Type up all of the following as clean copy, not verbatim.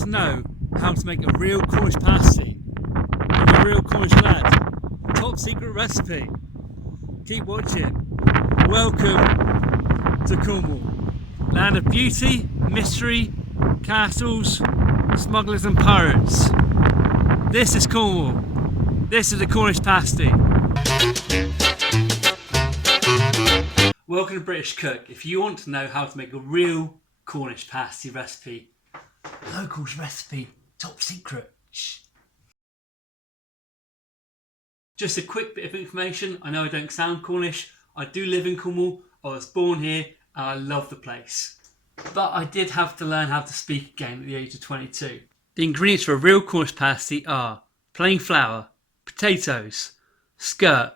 to know how to make a real Cornish pasty with a real Cornish lad? Top secret recipe. Keep watching. Welcome to Cornwall. Land of beauty, mystery, castles, smugglers and pirates. This is Cornwall. This is the Cornish pasty. Welcome to British Cook. If you want to know how to make a real Cornish pasty recipe, locals recipe, top secret. Shh. Just a quick bit of information. I know I don't sound Cornish. I do live in Cornwall. I was born here and I love the place. But I did have to learn how to speak again at the age of 22. The ingredients for a real Cornish pasty are plain flour, potatoes, skirt,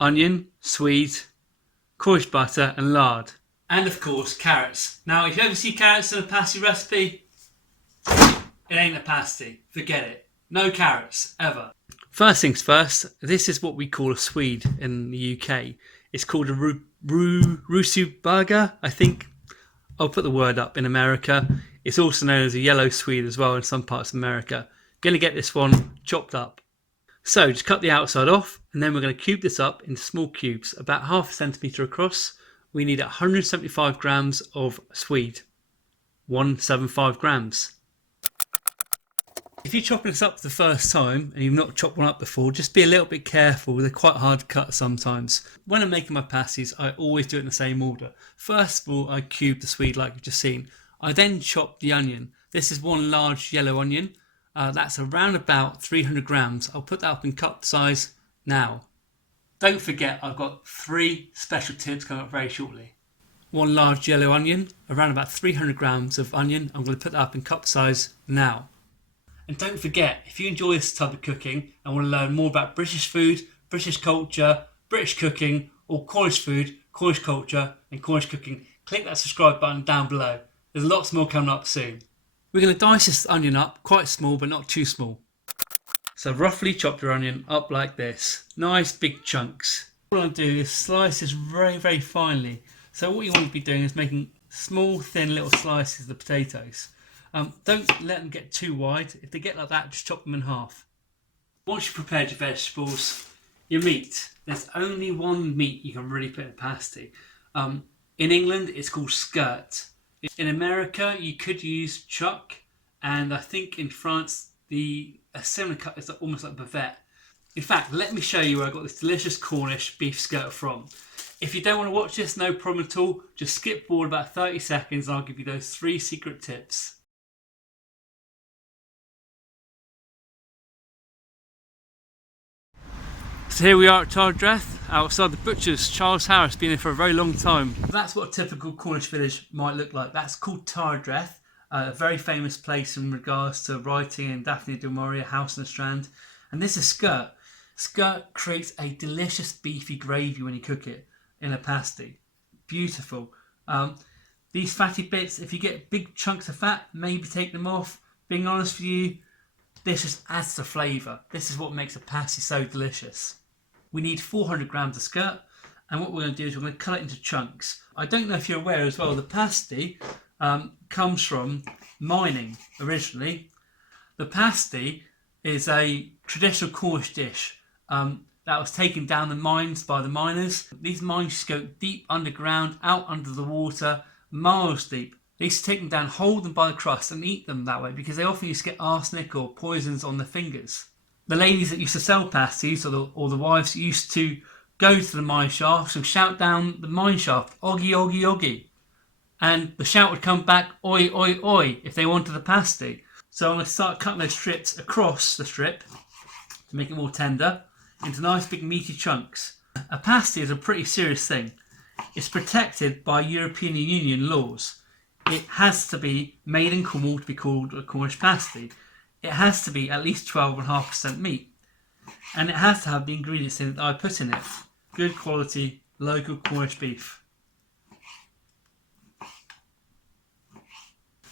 onion, swede, Cornish butter and lard. And of course carrots. Now if you ever see carrots in a pasty recipe, it ain't a pasty. Forget it. No carrots, ever. First things first, this is what we call a swede in the UK. It's called a RUTABAGA, I think. I'll put the word up. In America. It's also known as a yellow swede as well in some parts of America. Going to get this one chopped up. So just cut the outside off and then we're going to cube this up into small cubes about half a centimetre across. We need 175 grams of swede. 175 grams. If you're chopping this up for the first time and you've not chopped one up before, just be a little bit careful. They're quite hard to cut sometimes. When I'm making my pasties, I always do it in the same order. First of all, I cube the swede like you've just seen. I then chop the onion. This is one large yellow onion. That's around about 300 grams. I'll put that up in cup size now. Don't forget, I've got 3 special tips coming up very shortly. One large yellow onion, around about 300 grams of onion. I'm going to put that up in cup size now. And don't forget, if you enjoy this type of cooking and want to learn more about British food, British culture, British cooking, or Cornish food, Cornish culture, and Cornish cooking, click that subscribe button down below. There's lots more coming up soon. We're going to dice this onion up, quite small but not too small. So roughly chop your onion up like this. Nice big chunks. What I'm going to do is slice this very, very finely. So what you want to be doing is making small, thin little slices of the potatoes. Don't let them get too wide. If they get like that, just chop them in half. Once you've prepared your vegetables, your meat. There's only one meat you can really put in a pasty. In England, it's called skirt. In America, you could use chuck, and I think in France, a similar cut is almost like bavette. In fact, let me show you where I got this delicious Cornish beef skirt from. If you don't want to watch this, no problem at all. Just skip forward about 30 seconds and I'll give you those 3 secret tips. So here we are at Tywardreath, outside the butcher's. Charles Harris, been here for a very long time. That's what a typical Cornish village might look like. That's called Tywardreath, a very famous place in regards to writing in Dauphine Du Maurier, House on the Strand. And this is skirt. Skirt creates a delicious beefy gravy when you cook it in a pasty. Beautiful. These fatty bits, if you get big chunks of fat, maybe take them off. Being honest with you, this just adds to flavour. This is what makes a pasty so delicious. We need 400 grams of skirt, and what we're going to do is we're going to cut it into chunks. I don't know if you're aware as well, the pasty comes from mining originally. The pasty is a traditional Cornish dish that was taken down the mines by the miners. These mines just go deep underground, out under the water, miles deep. They used to take them down, hold them by the crust and eat them that way because they often used to get arsenic or poisons on their fingers. The ladies that used to sell pasties or the wives used to go to the mine shafts and shout down the mine shaft, "Oggy, oggy, oggy." And the shout would come back, "Oi, oi, oi," if they wanted the pasty. So I'm going to start cutting those strips across the strip to make it more tender into nice big meaty chunks. A pasty is a pretty serious thing. It's protected by European Union laws. It has to be made in Cornwall to be called a Cornish pasty. It has to be at least 12.5% meat. And it has to have the ingredients in it that I put in it. Good quality, local Cornish beef.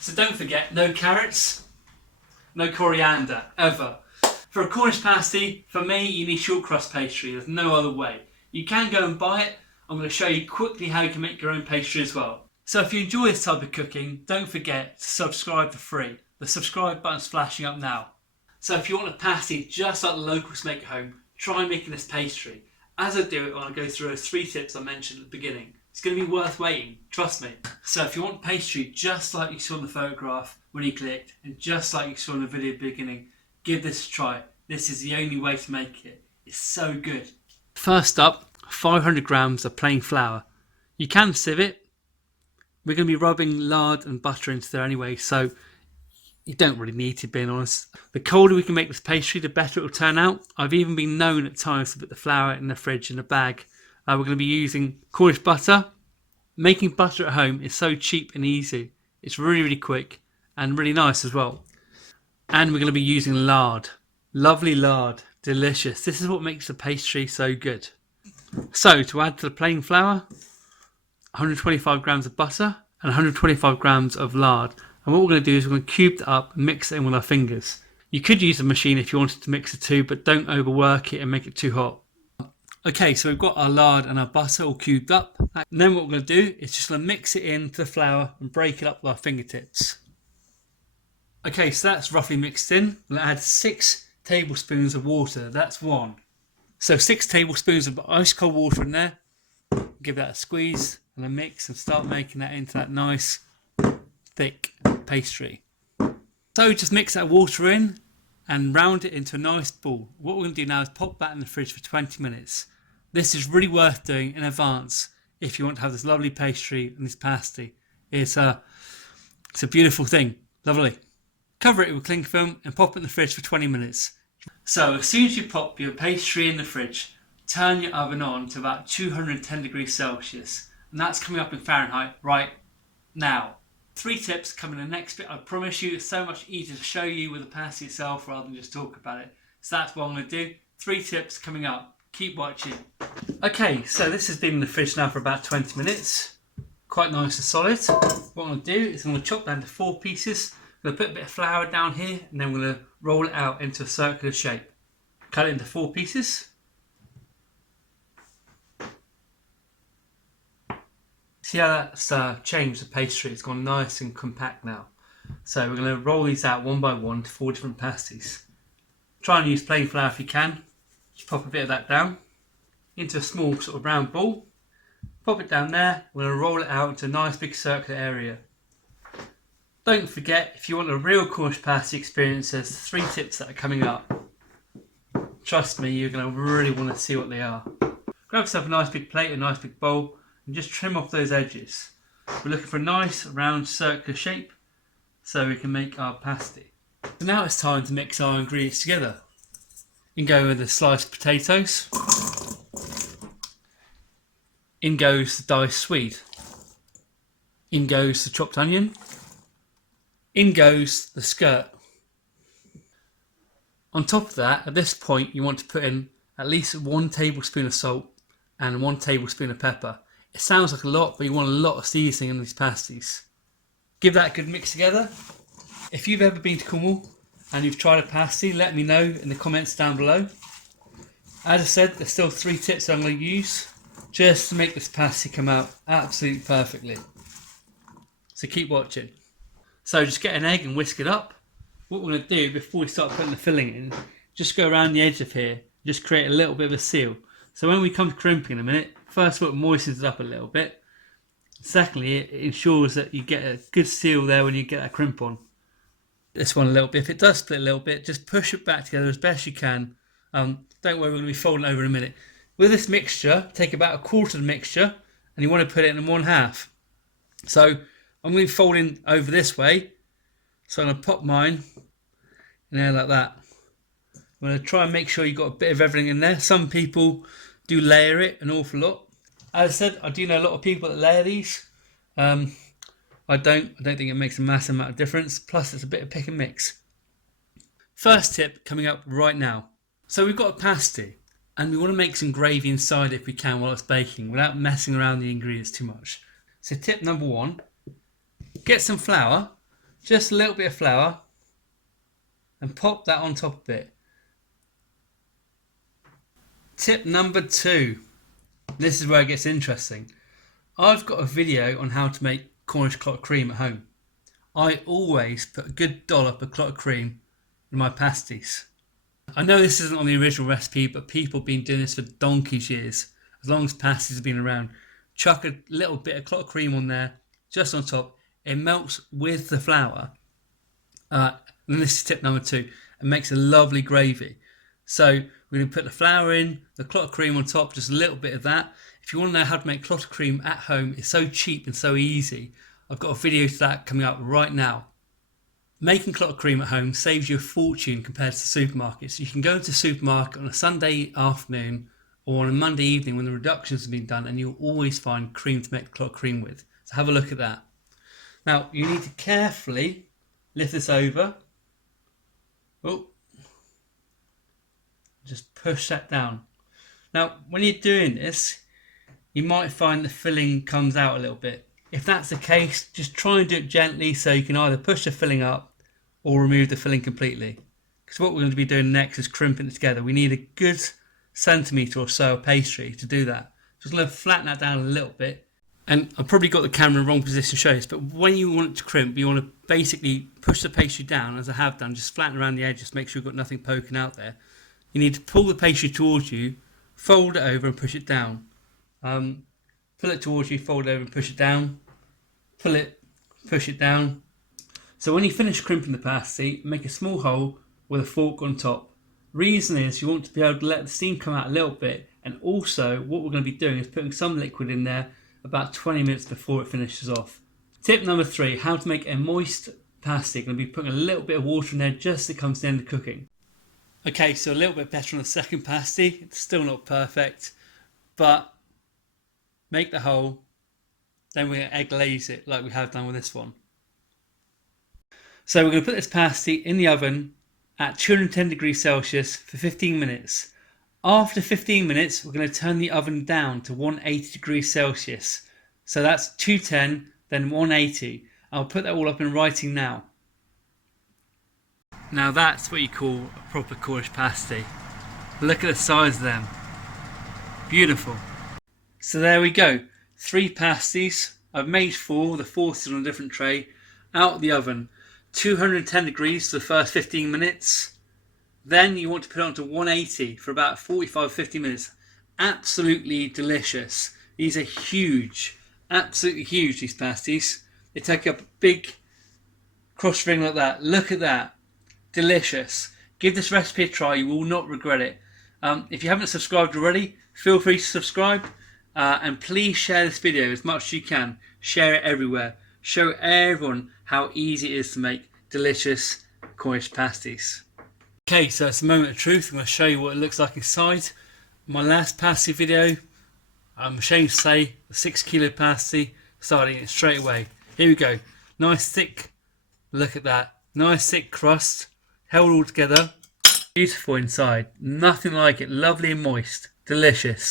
So don't forget, no carrots, no coriander, ever. For a Cornish pasty, for me, you need short crust pastry. There's no other way. You can go and buy it. I'm going to show you quickly how you can make your own pastry as well. So if you enjoy this type of cooking, don't forget to subscribe for free. The subscribe button's flashing up now. So if you want a pasty just like the locals make at home, try making this pastry. As I do it, I want to go through those 3 tips I mentioned at the beginning. It's going to be worth waiting, trust me. So if you want pastry just like you saw in the photograph when you clicked, and just like you saw in the video at the beginning, give this a try. This is the only way to make it. It's so good. First up, 500 grams of plain flour. You can sieve it. We're going to be rubbing lard and butter into there anyway, so you don't really need to, being honest. The colder we can make this pastry, the better it will turn out. I've even been known at times to put the flour in the fridge in a bag. We're going to be using Cornish butter. Making butter at home is so cheap and easy. It's really, really quick and really nice as well. And we're going to be using lard. Lovely lard. Delicious. This is what makes the pastry so good. So to add to the plain flour, 125 grams of butter and 125 grams of lard. And what we're going to do is we're going to cube it up and mix it in with our fingers. You could use a machine if you wanted to mix the two, but don't overwork it and make it too hot. Okay, so we've got our lard and our butter all cubed up. And then what we're going to do is just going to mix it into the flour and break it up with our fingertips. Okay, so that's roughly mixed in. We'll add 6 tablespoons of water. That's 1. So 6 tablespoons of ice cold water in there. Give that a squeeze and a mix and start making that into that nice thick pastry. So just mix that water in and round it into a nice ball. What we're going to do now is pop that in the fridge for 20 minutes. This is really worth doing in advance if you want to have this lovely pastry and this pasty. It's a beautiful thing. Lovely. Cover it with cling film and pop it in the fridge for 20 minutes. So as soon as you pop your pastry in the fridge, turn your oven on to about 210 degrees Celsius. And that's coming up in Fahrenheit right now. 3 tips come in the next bit. I promise you it's so much easier to show you with the pasty itself rather than just talk about it. So that's what I'm going to do. 3 tips coming up. Keep watching. Okay, so this has been in the fridge now for about 20 minutes. Quite nice and solid. What I'm going to do is I'm going to chop that into 4 pieces. I'm going to put a bit of flour down here and then we're going to roll it out into a circular shape. Cut it into 4 pieces. See how that's changed the pastry? It's gone nice and compact now. So we're going to roll these out one by one to 4 different pasties. Try and use plain flour if you can. Just pop a bit of that down into a small sort of round ball. Pop it down there. We're going to roll it out into a nice big circular area. Don't forget, if you want a real Cornish pasty experience, there's 3 tips that are coming up. Trust me, you're going to really want to see what they are. Grab yourself a nice big plate, a nice big bowl, and just trim off those edges. We're looking for a nice round circular shape so we can make our pasty. So now it's time to mix our ingredients together. In go with the sliced potatoes. In goes the diced swede. In goes the chopped onion. In goes the skirt. On top of that, at this point, you want to put in at least 1 tablespoon of salt and 1 tablespoon of pepper. It sounds like a lot, but you want a lot of seasoning in these pasties. Give that a good mix together. If you've ever been to Cornwall and you've tried a pasty, let me know in the comments down below. As I said, there's still 3 tips that I'm going to use just to make this pasty come out absolutely perfectly. So keep watching. So just get an egg and whisk it up. What we're going to do before we start putting the filling in, just go around the edge of here, just create a little bit of a seal. So when we come to crimping in a minute, first of all it moistens it up a little bit. Secondly, it ensures that you get a good seal there when you get that crimp on. This one a little bit. If it does split a little bit, just push it back together as best you can. Don't worry, we're going to be folding over in a minute. With this mixture, take about 1/4 of the mixture and you want to put it in 1/2. So I'm going to be folding over this way. So I'm going to pop mine in there like that. I'm going to try and make sure you've got a bit of everything in there. Some people do layer it an awful lot. As I said, I do know a lot of people that layer these. I don't think it makes a massive amount of difference. Plus it's a bit of pick and mix. First tip coming up right now. So we've got a pasty and we want to make some gravy inside it if we can while it's baking without messing around the ingredients too much. So tip number 1, get some flour, just a little bit of flour, and pop that on top of it. Tip number 2, this is where it gets interesting. I've got a video on how to make Cornish clotted cream at home. I always put a good dollop of clotted cream in my pasties. I know this isn't on the original recipe, but people have been doing this for donkey's years. As long as pasties have been around. Chuck a little bit of clotted cream on there, just on top. It melts with the flour. And this is tip number 2. It makes a lovely gravy. So we're going to put the flour in, the clotted cream on top, just a little bit of that. If you want to know how to make clotted cream at home, it's so cheap and so easy. I've got a video to that coming up right now. Making clotted cream at home saves you a fortune compared to the supermarkets. You can go into the supermarket on a Sunday afternoon or on a Monday evening when the reductions have been done, and you'll always find cream to make clotted cream with. So have a look at that. Now you need to carefully lift this over. Oh, just push that down. Now when you're doing this, you might find the filling comes out a little bit. If that's the case, just try and do it gently so you can either push the filling up or remove the filling completely. Because what we're going to be doing next is crimping it together. We need a good centimetre or so of pastry to do that. Just going to flatten that down a little bit. And I've probably got the camera in the wrong position to show this, but when you want it to crimp, you want to basically push the pastry down, as I have done, just flatten around the edges, make sure you've got nothing poking out there. You need to pull the pastry towards you, fold it over and push it down. Pull it towards you, fold it over and push it down. Pull it, push it down. So when you finish crimping the pasty, make a small hole with a fork on top. Reason is you want to be able to let the steam come out a little bit, and also what we're going to be doing is putting some liquid in there about 20 minutes before it finishes off. Tip number 3, how to make a moist pasty. Going to be putting a little bit of water in there just as it comes to the end of cooking. Okay, so a little bit better on the second pasty. It's still not perfect, but make the hole, then we're going to egg glaze it like we have done with this one. So we're going to put this pasty in the oven at 210 degrees Celsius for 15 minutes. After 15 minutes, we're going to turn the oven down to 180 degrees Celsius. So that's 210, then 180. I'll put that all up in writing now. Now that's what you call a proper Cornish pasty. Look at the size of them. Beautiful. So there we go. 3 pasties. I've made 4. The 4th is on a different tray. Out of the oven. 210 degrees for the first 15 minutes. Then you want to put it onto 180 for about 45-50 minutes. Absolutely delicious. These are huge. Absolutely huge, these pasties. They take up a big cross ring like that. Look at that. Delicious. Give this recipe a try. You will not regret it. If you haven't subscribed already, feel free to subscribe. And please share this video as much as you can. Share it everywhere. Show everyone how easy it is to make delicious Cornish pasties. Okay, so it's a moment of truth. I'm going to show you what it looks like inside. My last pasty video, I'm ashamed to say, the 6 kilo pasty, started eating it straight away. Here we go. Nice thick, look at that. Nice thick crust, held all together. Beautiful inside. Nothing like it. Lovely and moist. Delicious.